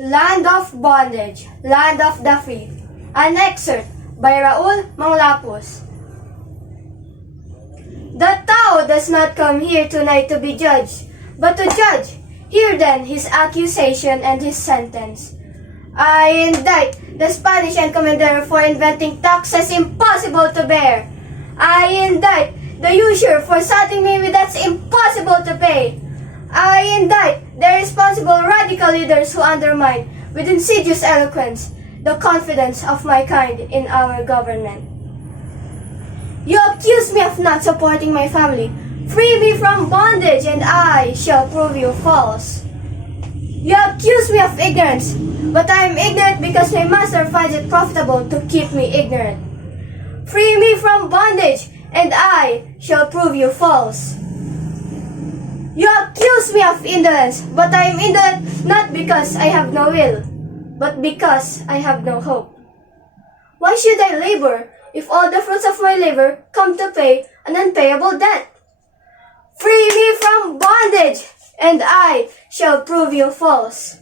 Land of Bondage, Land of the Free. An excerpt by Raul Manglapus. The Tao does not come here tonight to be judged, but to judge. Hear then his accusation and his sentence. I indict the Spanish Encomendero for inventing taxes impossible to bear. I indict the usurer for saddling me with debts impossible to pay. I indict the responsible radical leaders who undermine, with insidious eloquence, the confidence of my kind in our government. You accuse me of not supporting my family. Free me from bondage and I shall prove you false. You accuse me of ignorance, but I am ignorant because my master finds it profitable to keep me ignorant. Free me from bondage and I shall prove you false. You accuse me of indolence, but I am indolent not because I have no will, but because I have no hope. Why should I labor if all the fruits of my labor come to pay an unpayable debt? Free me from bondage, and I shall prove you false.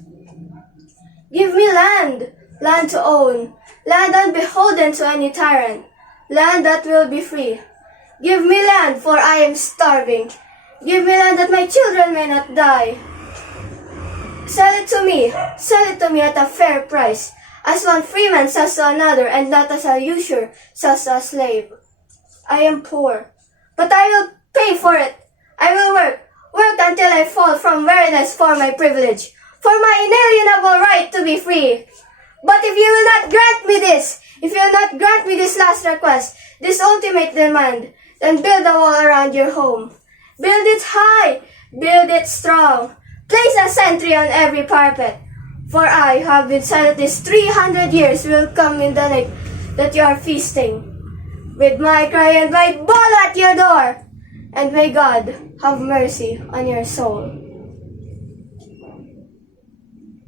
Give me land, land to own, land unbeholden to any tyrant, land that will be free. Give me land, for I am starving. Give me land that my children may not die. Sell it to me at a fair price, as one freeman sells to another, and not as a usurer sells to a slave. I am poor, but I will pay for it. I will work until I fall from weariness for my privilege, for my inalienable right to be free. But if you will not grant me this, if you will not grant me this last request, this ultimate demand, then build a wall around your home. Build it high, build it strong. Place a sentry on every parapet. For I, who have been silent these 300 years, will come in the night that you are feasting, with my cry and my ball at your door. And may God have mercy on your soul.